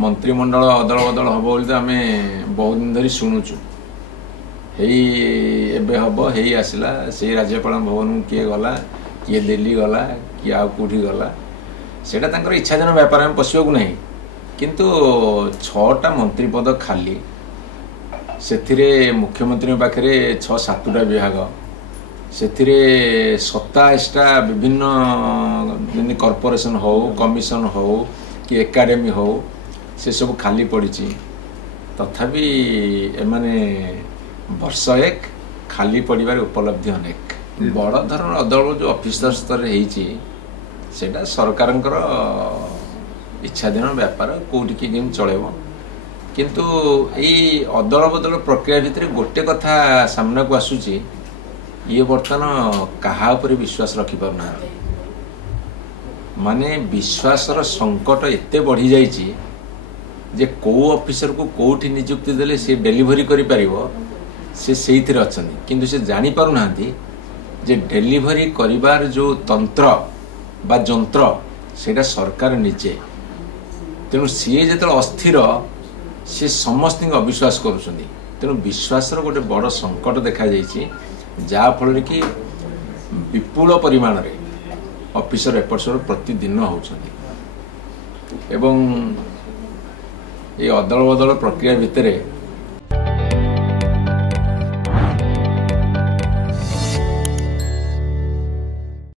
मंत्रिमंडल अदल बदल हम बोली तो आम बहुत दिन धरी शुणुचु एबे हम हे आसला से राज्यपाल भवन किए गला किए दिल्ली गला किए आउ कौटी गला सेटा तांकर इच्छाजन व्यापार में पशा को नहीं किंतु 6टा मंत्री पद खाली से मुख्यमंत्री पाखे 6-7टा विभाग से 27टा विभिन्न कॉर्पोरेशन हो कमिशन हो कि एकाडेमी हो से सब खाली पड़ी तथापि एमाने वर्ष एक खाली पड़ार उपलब्धि अनेक बड़ धरण अदल जो ऑफिसर स्तर सेटा सरकार इच्छाधीन व्यापार कौटी किए चलेब किंतु यही अदल बदल प्रक्रिया भितर गोटे कथा सामना को आसूची ये बर्तमान कहा उपरे विश्वास रखी पारना माने विश्वासर संकट एते बढ़ी जाइए जे को ऑफिसर को कोठी नियुक्ति देले से डेलीवरी करि परिबो से सेइथिर अछनी किंतु से जानि पारु नांती जे डेलीवरी करिवार जो तंत्र बा जंत्र सेटा सरकार निजे तेणु सी जेतल अस्थिर से समस्त अविश्वास करुछंदी तेणु विश्वासर गोटे बड़ संकट देखा जाइए जहाँ फल कि विपुल परिमाण रे ऑफिसर एपट सेपट प्रतिदिन होउछंदी एवं ये अदल बदल प्रक्रिया भितर